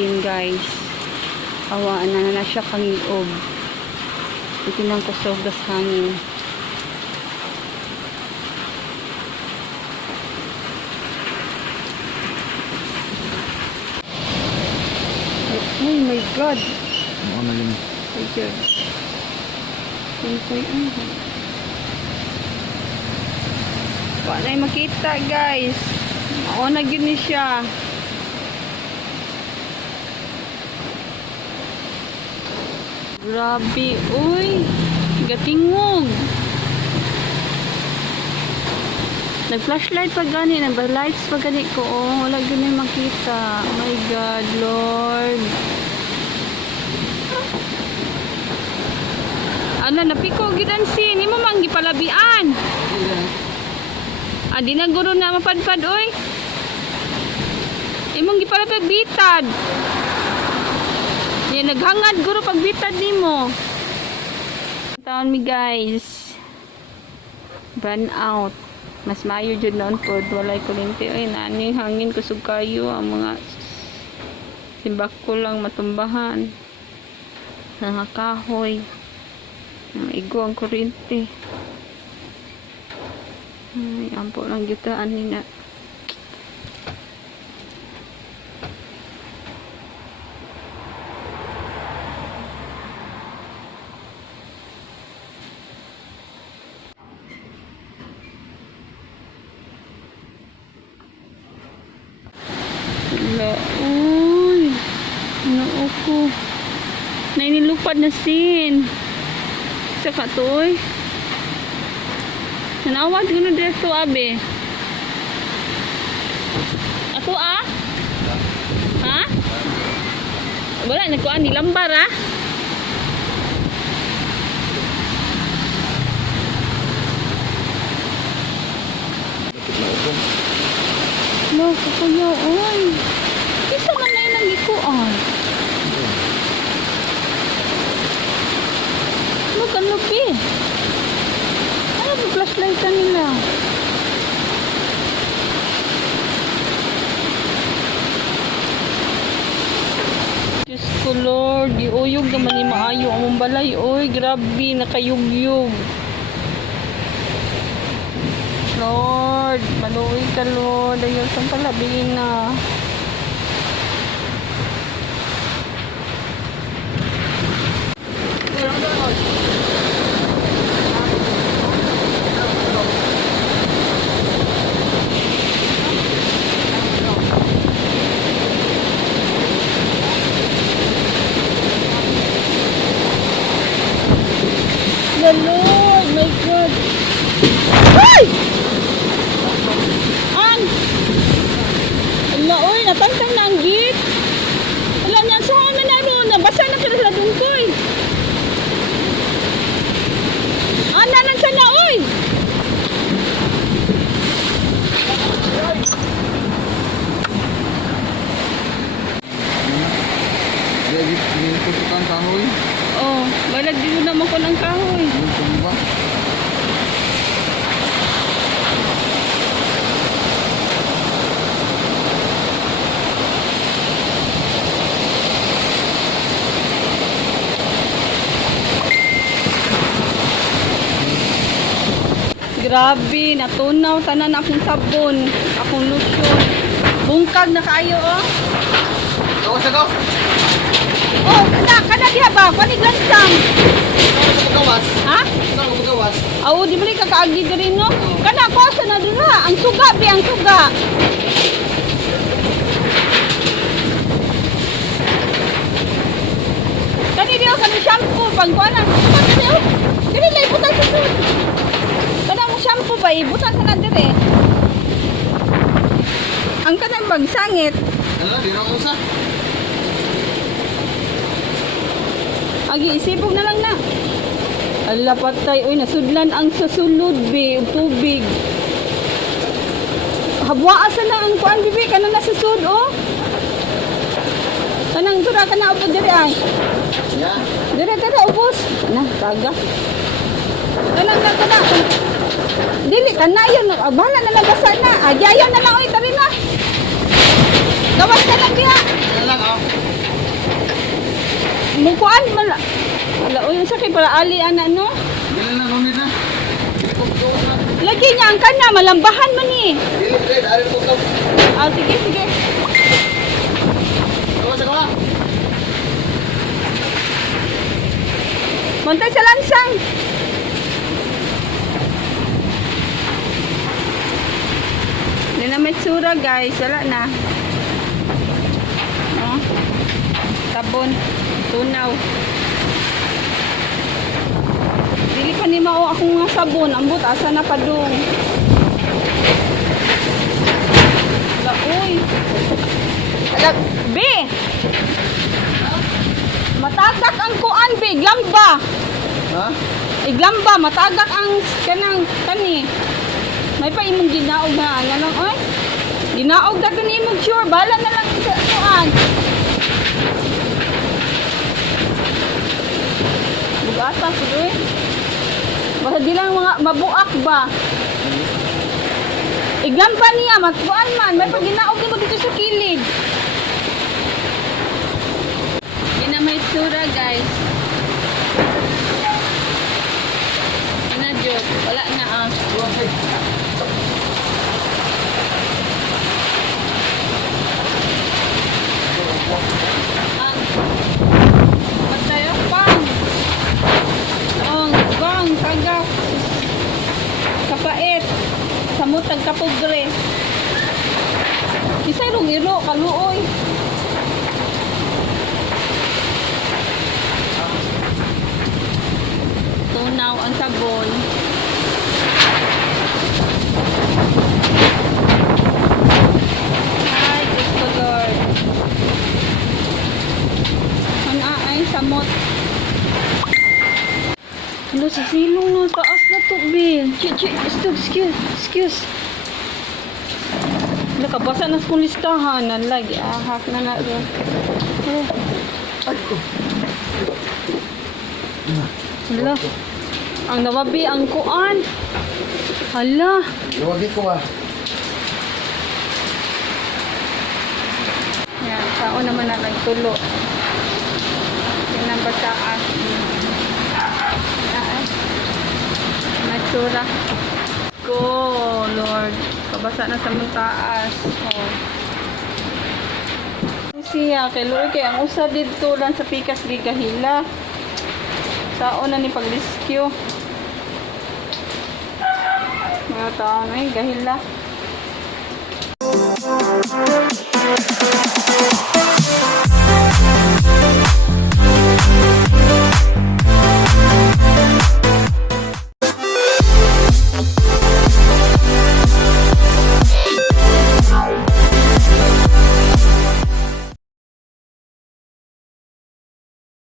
open guys. Awaan na siya kangiob. Itinang kusog das hangin. Oh my god. Ano yun? Ayan. Wala na makita guys. Mauna yun siya. Grabe. Uy. Gatingog. Nag-flashlight pa gani. Nag-lights pa gani ko. Oh, wala gani makita. Oh my God, Lord. Ano, napiko gidan sin. Hindi mo manggi palabian. Di na guro na mapadpad, oy. Imong gipalapad bitad. Yan, naghangad guro pag bitad nimo. Taon mi guys. Burn out. Mas maayo jud noon pod, walay kuryente. Oy, nani hangin kusog kayo ang mga simbako lang matumbahan. Mga kahoy. Igo ang kuryente. Ay, ampo lang gitaan ni na. Wala. Uy. Ano ako? Nainilupad na sin. Sa katoy. Nanawad ko na dress to abe. Ato ah? Ha? Wala, nagkuhan ni lambar ah. Lo, kakuya, oy. Isa man na yun ang ikuan. Look, ang lupi. Ano ba flashlight nila? Diyos ko Lord, diuyog naman ni maayo ang balay. Oy, grabe, nakayugyug. Lord, maluwi ka Lord. Ayaw saan palabihin na. The Lord, my God. Ay! An! Ala, oy, natantang na ang git. Ala, niyan, suhan na ron. Nabasa na pala sa dungkoy. Nanan siya na, oy! Pinitutukan kahoy. Oh, balag din naman ko ng kahoy. Ano ba? Grabe, natunaw tanan akong sabon, akong lotion. Bungkag na kayo, oh. Gawas ako. Oh, kana diha ba? Kanig lansang. Gawas. Ha? Saan mo gawas? Aw, di bali kakaagi diri no. Kana ko sa na dira, ang suga bi ang suga. Kani diha kan shampoo pag kuana. Dili lay butan sa sud. Kana mo shampoo ba ibutan sa na dire. Ang kanang bang sangit. Ano, di na usa. Agi isipog na lang na. Ala patay, oy nasudlan ang sasulod be, tubig. Habwa asa na ang kuan dibi kanang nasusud oh. Kanang dura kana ubod diri ay. Ya. Dire ubos. Na, taga. Kanang kana. Dili kanayon, bahala na nabasa na. Agyayon na lang oy tari na. Gawas ka lang diha. Ano lang oh. kay para ali ana no. Dili na, lumid na. Pagkawas na. Lagi niya ang kana malambahan man ni. Dili, dili. Dari po ka. Ah sige sige. Kawas ka. Montay sa lansang. Hindi na may tsura guys. Wala na. Oh. Sabon. Tunaw. Dili pa ni mao akong nga sabon. Ambot asa na padung. Wala uy. Alag. B. Matagak ang kuan B. Glamba. Ha? Iglamba, matagak ang kanang kani. May pa imong ginaog na ano lang, oy. Ginaog na kani imong sure, bala na lang sa kuan. Bugata sige. Basta di lang mga mabuak ba. Iglamba niya, matkuan man, may pa ginaog mo dito sa kilid. Yan na may tsura guys. Wala na ah. Patayo pang. Ang bang tagak. Kapait. Samutag kapugre. Isa rong iro kaluoy. Tunaw ang sabon. Ay, Diyos ko Lord. Ay, samot. Ano, sa silong no, taas na to, Bill. Excuse. Nakabasa na sa listahan. Lagi, ahak na na rin. Hala. Ang nawabi, ang kuan. Hala. Luwagi ko ba? Yan, sao naman na nagtulo. Yan ang basaan. Natsura. Go, Lord. Pabasa na sa muntaas. Oh. Siya, kay Lord, kay ang usa dito lang sa pikas gigahila. Sao na ni pag-rescue. Mga taon ay gahila.